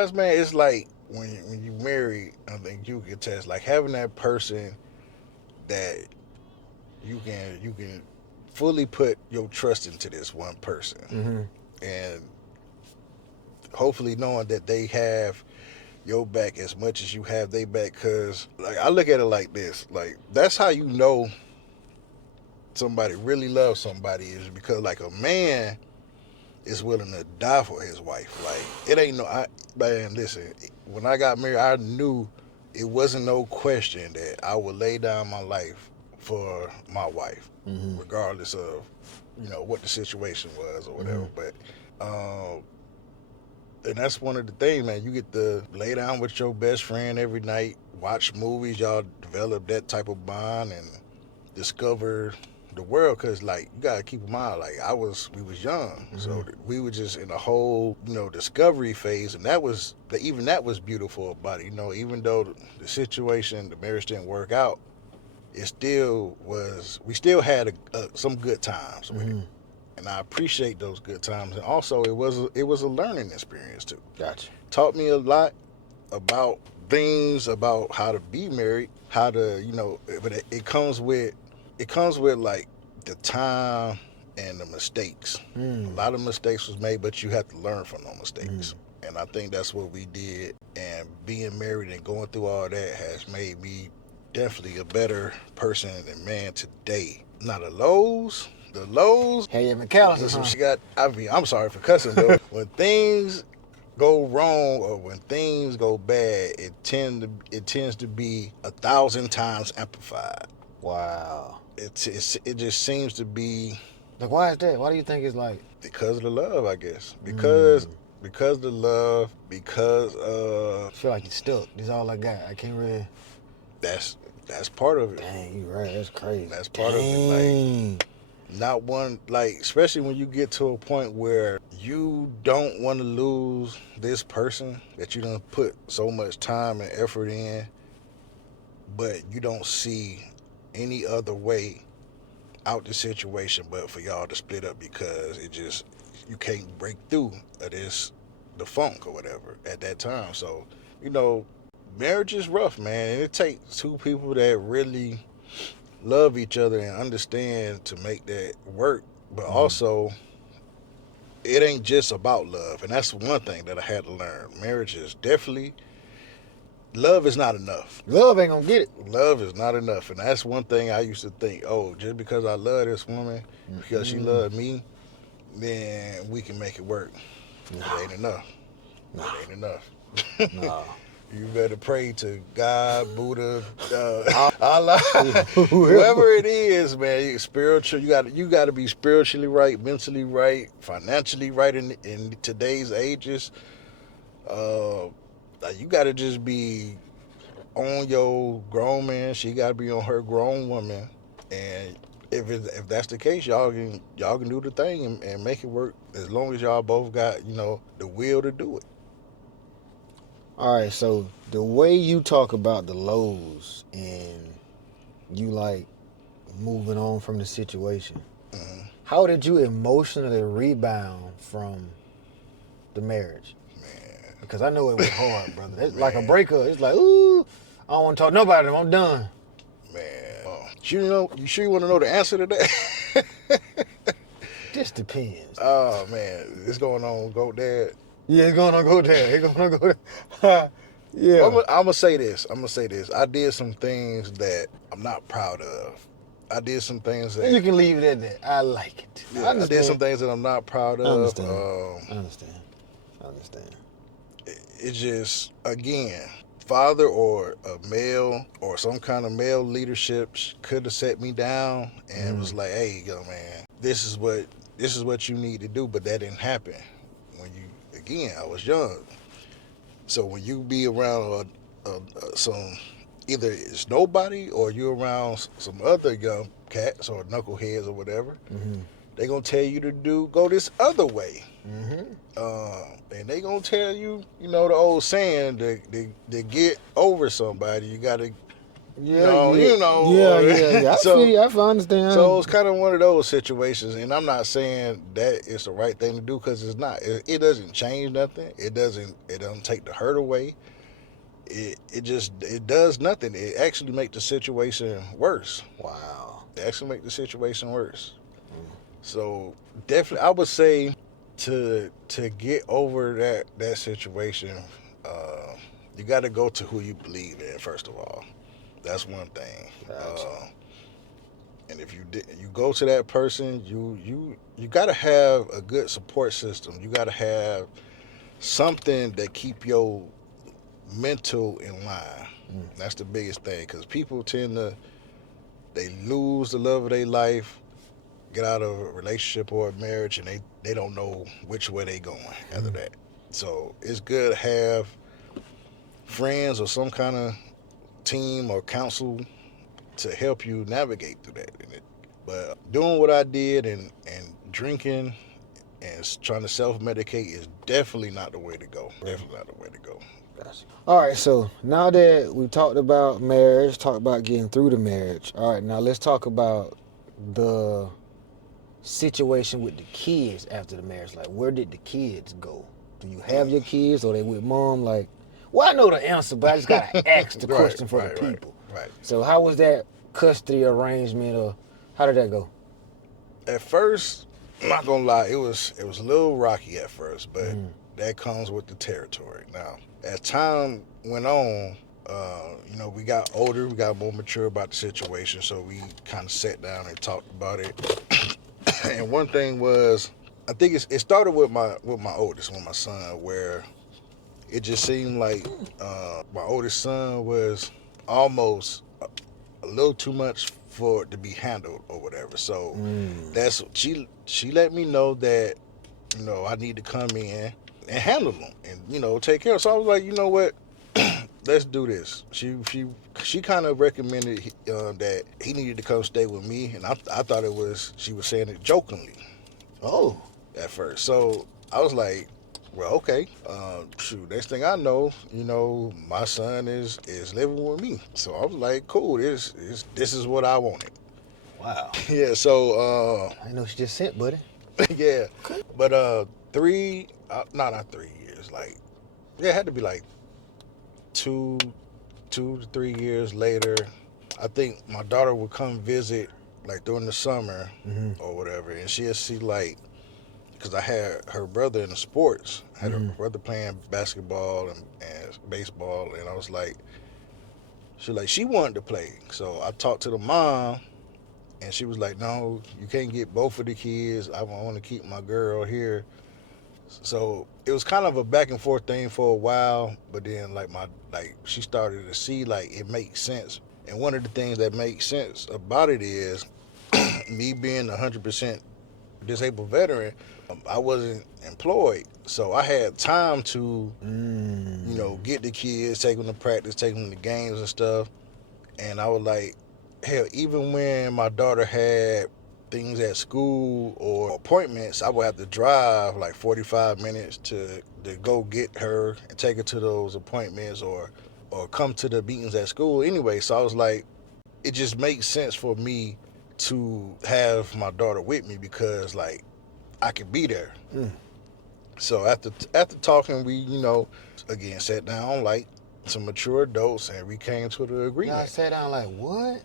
Man, it's like when you marry, I think you can test like having that person that you can fully put your trust into this one person, Mm-hmm. and hopefully knowing that they have your back as much as you have their back. Cause like I look at it like this, like that's how you know somebody really loves somebody is because like a man is willing to die for his wife. Like it ain't no I man, listen, when I got married I knew it wasn't no question that I would lay down my life for my wife, Mm-hmm. regardless of, what the situation was or Mm-hmm. whatever. But um and that's one of the things, man. You get to lay down with your best friend every night, watch movies, y'all develop that type of bond and discover the world. Cause like you gotta keep in mind, like we was young, Mm-hmm. so we were just in a whole, discovery phase, and even that was beautiful about it. Even though the situation, the marriage didn't work out, it still was. We still had some good times with it, Mm-hmm. and I appreciate those good times. And also, it was a learning experience too. Gotcha. Taught me a lot about things about how to be married, how to, but it comes with like the time and the mistakes. A Mm. lot of mistakes was made, but you have to learn from those Mm. mistakes. And I think that's what we did. And being married and going through all that has made me definitely a better person and man today. Now the lows, Harriet McAllister, when some huh? shit got. I mean, I'm sorry for cussing, but when things go wrong or when things go bad, it tends to be 1,000 times amplified. Wow. It just seems to be Like, why is that? Why do you think it's like? because of the love, I guess. Because Mm. because of the love, because I feel like you're stuck. This is all I got. I can't really. that's that's part of it. Dang, you right. That's crazy. That's part of it. Like Dang. not one like especially when you get to a point where you don't want to lose this person that you done put so much time and effort in, but you don't see any other way out the situation but for y'all to split up because it just you can't break through of this the funk or whatever at that time. So, you know, marriage is rough, man, and it takes two people that really love each other and understand to make that work. But Mm. also it ain't just about love, and that's one thing that I had to learn. Marriage is definitely love is not enough. Love ain't gonna get it. Love is not enough, and that's one thing I used to think. Oh, just because I love this woman, because she Mm-mm. loved me, then we can make it work. It No. ain't enough. No. It ain't enough. No. You better pray to God, Buddha, I, Allah, whoever. whoever it is, man. Spiritual. You got to be spiritually right, mentally right, financially right in today's ages. Uh, you got to just be on your grown man. She got to be on her grown woman. And if that's the case, y'all can do the thing and make it work as long as y'all both got the will to do it. All right. So the way you talk about the lows and you like moving on from the situation, Hmm. how did you emotionally rebound from the marriage? Because I know it was hard, brother. It's like a Man, breakup. It's like, ooh, I don't want to talk to nobody. I'm done. man. You sure you want to know the answer to that? This depends. Oh man, it's going on, GOATDAD. Yeah, it's gonna go there. It's gonna go there. Well, Yeah. I'm gonna say this. I'm gonna say this. I did some things that I'm not proud of. I did some things And that you can leave it at that. I like it. I yeah, I did some understand. things that I'm not proud I of. understand. I understand. I understand. It's just again, father or a male or some kind of male leadership could have set me down and was Mm. like, "Hey, young man, this is what you need to do," but that didn't happen. When you again, I was young, so when you be around some either it's nobody or you're around some other young cats or knuckleheads or whatever, Mm-hmm. they gonna tell you to go this other way. Mm-hmm. And they gonna tell you, the old saying to get over somebody, you gotta Yeah, yeah. I feel So you. I understand. so it's kind of one of those situations, and I'm not saying that it's the right thing to do because it's not. It doesn't change nothing. It doesn't take the hurt away. It does nothing. It actually make the situation worse. Wow. It actually make the situation worse. So definitely, I would say to get over that situation, uh, you got to go to who you believe in first of all. That's one thing. Gotcha. And if you go to that person, you got to have a good support system. You got to have something that keep your mental in line. Mm. That's the biggest thing because people tend to they lose the love of their life, get out of a relationship or a marriage, and they don't know which way they going after Mm. that. So it's good to have friends or some kind of team or counsel to help you navigate through that. But doing what I did and drinking and trying to self medicate is definitely not the way to go. Right. Definitely not the way to go. Gotcha. All right, so now that we talked about marriage, talked about getting through the marriage. All right, now let's talk about the situation with the kids after the marriage. Like, where did the kids go? Do you have your kids, or they with mom? Like, well, I know the answer, but I just gotta ask the Right, question for the right, right, people. right. So, how was that custody arrangement, or how did that go? At first, I'm not gonna lie, it was a little rocky at first, but Mm. that comes with the territory. Now, as time went on, we got older, we got more mature about the situation, so we kind of sat down and talked about it. And one thing was, I think it started with my oldest, with my son, where it just seemed like my oldest son was almost a little too much for it to be handled or whatever. So Mm. that's she let me know that I need to come in and handle them and take care of. So I was like, you know what, let's do this. She kind of recommended that he needed to come stay with me, and I thought she was saying it jokingly Oh. at first. So I was like, well, okay. Shoot, next thing I know, my son is living with me. So I was like, cool. This is what I wanted. Wow. Yeah. So I know she just said, buddy. yeah, Okay. but no, not 3 years. Like, yeah, it had to be like two, 2 to 3 years later. I think my daughter would come visit like during the summer Mm-hmm. or whatever, and she'll see like because I had her brother in the sports. I had her Mm-hmm. brother playing basketball and baseball, and I was like, she wanted to play. So I talked to the mom, and she was like, no, you can't get both of the kids. I want to keep my girl here. So it was kind of a back and forth thing for a while, but then she started to see like it makes sense. And one of the things that makes sense about it is me being 100% disabled veteran, I wasn't employed, so I had time to, Mm. get the kids, take them to practice, take them to games and stuff. And I was like, hell, even when my daughter had things at school or appointments, I would have to drive like 45 minutes to go get her and take her to those appointments or come to the meetings at school anyway. So I was like, it just makes sense for me to have my daughter with me because like I could be there. Mm. So after talking, we again sat down like some mature adults and we came to the Y'all agreement. sat down like, what?